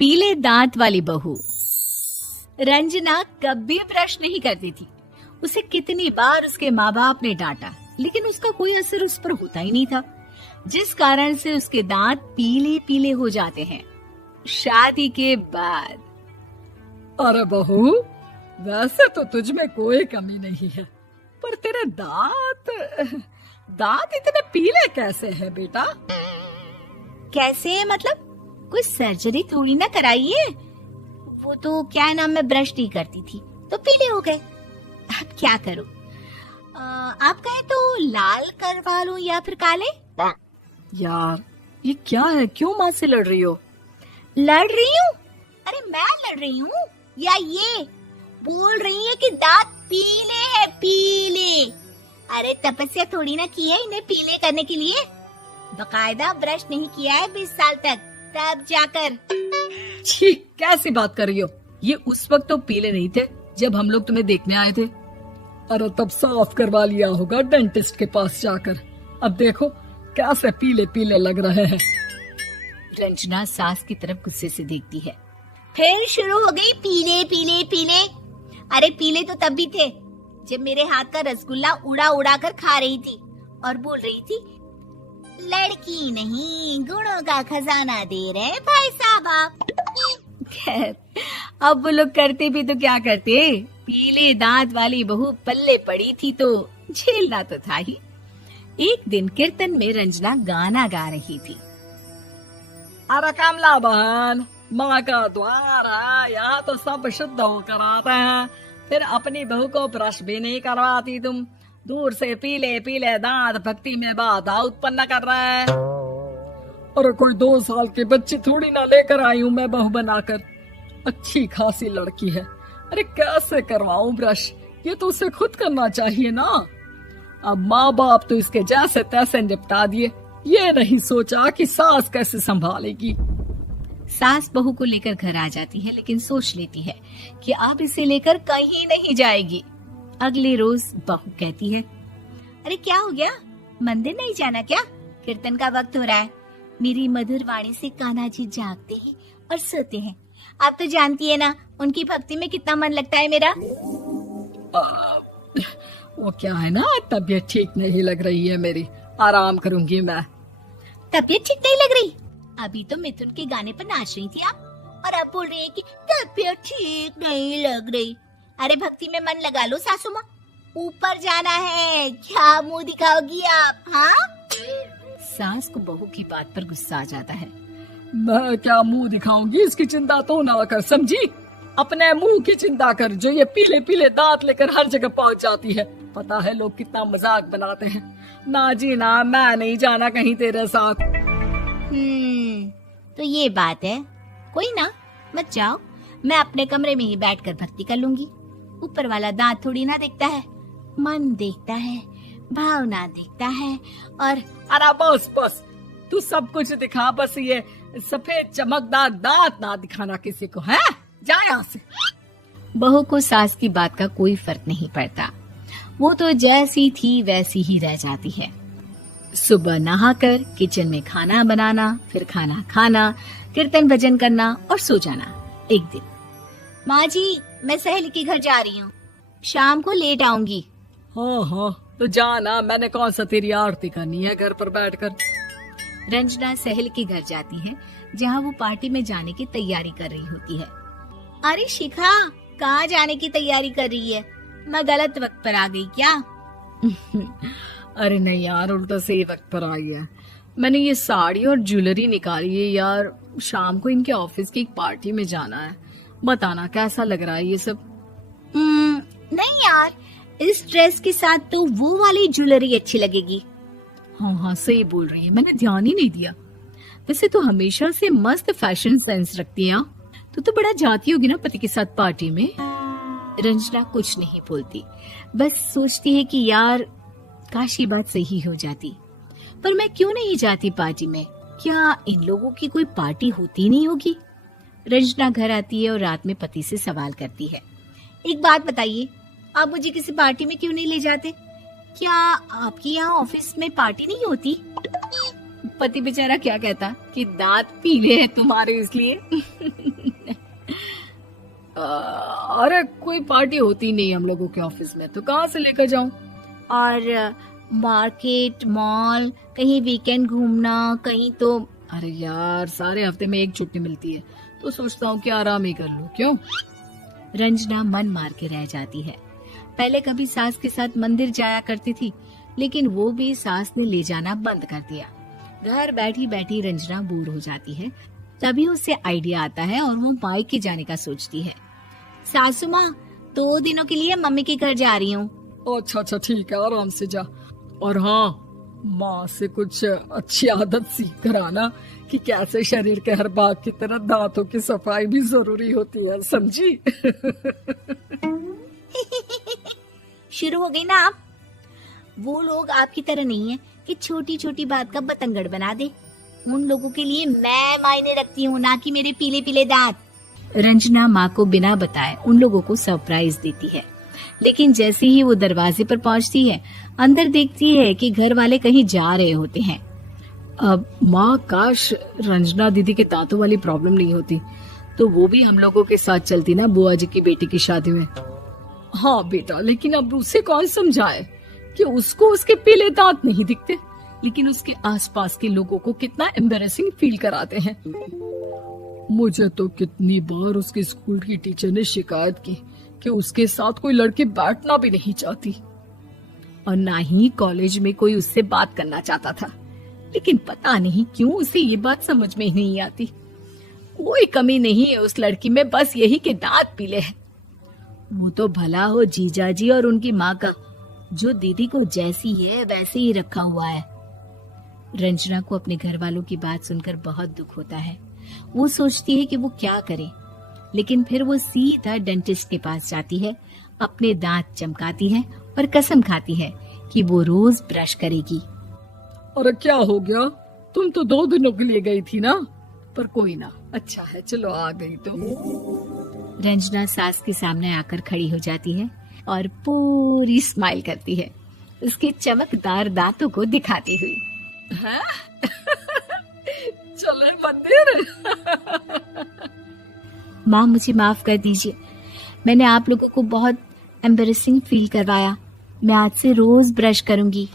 पीले दांत वाली बहू। रंजना कभी ब्रश नहीं करती थी। उसे कितनी बार उसके माँ बाप ने डांटा, लेकिन उसका कोई असर उस पर होता ही नहीं था, जिस कारण से उसके दांत पीले पीले हो जाते हैं। शादी के बाद। अरे बहू, वैसे तो तुझ में कोई कमी नहीं है, पर तेरे दांत इतने पीले कैसे हैं बेटा? कैसे मतलब? कोई सर्जरी थोड़ी ना कराई है। वो तो क्या नाम, मैं ब्रश नहीं करती थी तो पीले हो गए। अब क्या करूं? आप कहे तो लाल करवा लूं या फिर काले? यार ये क्या है, क्यों माँ से लड़ रही हो? लड़ रही हूँ? अरे मैं लड़ रही हूँ या ये बोल रही है कि दांत पीले हैं, पीले। अरे तपस्या थोड़ी ना की है इन्हें पीले करने के लिए। बकायदा ब्रश नहीं किया है 20 साल तक, तब जाकर। छी, कैसी बात कर रही हो? ये उस वक्त तो पीले नहीं थे जब हम लोग तुम्हें देखने आए थे। अरे तब साफ करवा लिया होगा डेंटिस्ट के पास जाकर। अब देखो कैसे पीले पीले लग रहे हैं। रंजना सास की तरफ गुस्से से देखती है। फिर शुरू हो गई पीले पीले पीले। अरे पीले तो तब भी थे जब मेरे हाथ का रसगुल्ला उड़ा उड़ा कर खा रही थी और बोल रही थी, लड़की नहीं गुणों का खजाना दे रहे भाई साहब आप। खैर, अब वो लोग करते भी तो क्या करते, पीले दांत वाली बहू पल्ले पड़ी थी तो झेलना तो था ही। एक दिन कीर्तन में रंजना गाना गा रही थी। अरे कमला बहन, माँ का द्वार है, यहाँ तो सब शुद्ध होकर आते हैं, फिर अपनी बहू को ब्रश भी नहीं करवाती तुम। दूर से पीले पीले दांत भक्ति में बाधा उत्पन्न कर रहे हैं। अरे कोई 2 साल के बच्चे थोड़ी ना लेकर आई हूँ मैं बहू बनाकर। अच्छी खासी लड़की है, अरे कैसे करवाऊं ब्रश? ये तो उसे खुद करना चाहिए ना। अब माँ बाप तो इसके जैसे तैसे निपटा दिए, ये नहीं सोचा कि सास कैसे संभालेगी। सास बहू को लेकर घर आ जाती है, लेकिन सोच लेती है कि अब इसे लेकर कहीं नहीं जाएगी। अगले रोज बहू कहती है, अरे क्या हो गया, मंदिर नहीं जाना क्या? कीर्तन का वक्त हो रहा है। मेरी मधुर वाणी से कान्हा जी जागते हैं और सोते हैं। आप तो जानती है ना उनकी भक्ति में कितना मन लगता है मेरा। वो क्या है ना, तबीयत ठीक नहीं लग रही है मेरी, आराम करूंगी मैं। तबीयत ठीक नहीं लग रही? अभी तो मिथुन के गाने पर नाच रही थी आप, और अब बोल रही है कि तबीयत ठीक नहीं लग रही। अरे भक्ति में मन लगा लो सासू माँ, ऊपर जाना है, क्या मुंह दिखाओगी आप? हाँ? सास को बहू की बात पर गुस्सा आ जाता है। मैं क्या मुंह दिखाऊंगी, इसकी चिंता तो ना कर, समझी? अपने मुंह की चिंता कर, जो ये पीले पीले दांत लेकर हर जगह पहुंच जाती है। पता है लोग कितना मजाक बनाते हैं। ना जी ना, मैं नहीं जाना कहीं तेरे साथ। तो ये बात है। कोई ना, मत जाओ, मैं अपने कमरे में ही बैठकर भक्ति कर लूंगी। ऊपर वाला दांत थोड़ी ना देखता है, मन देखता है, भावना देखता है। और अरे बस बस, तू सब कुछ दिखा, बस ये सफेद चमकदार दांत ना दिखाना किसी को, है? जा यहाँ से। बहू को सास की बात का कोई फर्क नहीं पड़ता, वो तो जैसी थी वैसी ही रह जाती है। सुबह नहाकर किचन में खाना बनाना, फिर खाना खाना, कीर्तन भजन करना और सो जाना। एक दिन, माँ जी मैं सहेली के घर जा रही हूँ, शाम को लेट आऊंगी। हाँ, तो जाना, मैंने कौन सा तेरी आरती करनी है घर पर बैठकर। रंजना सहेली के घर जाती है, जहाँ वो पार्टी में जाने की तैयारी कर रही होती है। अरे शिखा, कहाँ जाने की तैयारी कर रही है? मैं गलत वक्त पर आ गई क्या? अरे नहीं यार, उल्टा सही वक्त पर आई है। मैंने ये साड़ी और ज्वेलरी निकाली है यार, शाम को इनके ऑफिस की एक पार्टी में जाना है। बताना कैसा लग रहा है ये सब? नहीं यार, इस ड्रेस के साथ तो वो वाली ज्वेलरी अच्छी लगेगी। हाँ, सही बोल रही है, मैंने ध्यान ही नहीं दिया। वैसे तो हमेशा से मस्त फैशन सेंस रखती है। तो बड़ा जाती होगी ना पति के साथ पार्टी में। रंजना कुछ नहीं बोलती, बस सोचती है कि यार काश ये बात सही हो जाती, पर मैं क्यों नहीं जाती पार्टी में? क्या इन लोगों की कोई पार्टी होती नहीं होगी? रंजना घर आती है और रात में पति से सवाल करती है, एक बात बताइए, आप मुझे किसी पार्टी में क्यों नहीं ले जाते? क्या आपके यहाँ ऑफिस में पार्टी नहीं होती? पति बेचारा क्या कहता कि दांत पीले हैं तुम्हारे इसलिए। अरे कोई पार्टी होती नहीं हम लोगों के ऑफिस में, तो कहाँ से लेकर जाऊं? और मार्केट, मॉल, कहीं वीकेंड घूमना, कहीं तो। अरे यार सारे हफ्ते में एक छुट्टी मिलती है, तो सोचता हूँ कि आराम ही कर लूं। क्यों? रंजना मन मार के रह जाती है। पहले कभी सास के साथ मंदिर जाया करती थी, लेकिन वो भी सास ने ले जाना बंद कर दिया। घर बैठी बैठी रंजना बोर हो जाती है। तभी उसे आइडिया आता है और वो मायके जाने का सोचती है। सासू माँ, 2 दिनों के लिए मम्मी के घर जा रही हूँ। अच्छा अच्छा ठीक है, आराम से जा। और हाँ, माँ से कुछ अच्छी आदत सीख कर आना कि कैसे शरीर के हर भाग की तरह दांतों की सफाई भी जरूरी होती है, समझी? शुरू हो गई ना आप। वो लोग आपकी तरह नहीं है कि छोटी छोटी बात का बतंगड़ बना दे। उन लोगों के लिए मैं मायने रखती हूँ, ना कि मेरे पीले पीले दांत। रंजना माँ को बिना बताए उन लोगों को सरप्राइज देती है, लेकिन जैसे ही वो दरवाजे पर पहुंचती है, अंदर देखती है कि घर वाले कहीं जा रहे होते हैं। अब माँ, काश रंजना दीदी के दांतों वाली प्रॉब्लम नहीं होती, तो वो भी हम लोगों के साथ चलती ना बुआ जी की बेटी की शादी में। हाँ बेटा, लेकिन अब उसे कौन समझाए कि उसको उसके पीले दांत नहीं दिखते, लेकिन उसके आसपास के लोगों को कितना एम्बैरेसिंग फील कराते हैं। मुझे तो कितनी बार उसके स्कूल की टीचर ने शिकायत की कि उसके साथ कोई लड़की बैठना भी नहीं चाहती, और ना ही कॉलेज में कोई उससे बात करना चाहता था। लेकिन पता नहीं क्यों उसे ये बात समझ में ही नहीं आती। कोई कमी नहीं है उस लड़की में, बस यही कि दांत पीले हैं। वो तो भला हो जीजा जी और उनकी माँ का, जो दीदी को जैसी है वैसे ही रखा हुआ है। रंजना को अपने घर वालों की बात सुनकर बहुत दुख होता है। वो सोचती है कि वो क्या करे, लेकिन फिर वो सीधा डेंटिस्ट के पास जाती है, अपने दांत चमकाती है और कसम खाती है कि वो रोज ब्रश करेगी। अरे क्या हो गया? तुम तो 2 दिनों के लिए गई थी ना, पर कोई ना, अच्छा है, चलो आ गई तो। रंजना सास के सामने आकर खड़ी हो जाती है और पूरी स्माइल करती है, उसके चमकदार दांतों को दिखाती हुई। है? चले मंदिर। माँ, मुझे माफ कर दीजिए, मैंने आप लोगों को बहुत एम्बैरेसिंग फील करवाया। मैं आज से रोज ब्रश करूंगी।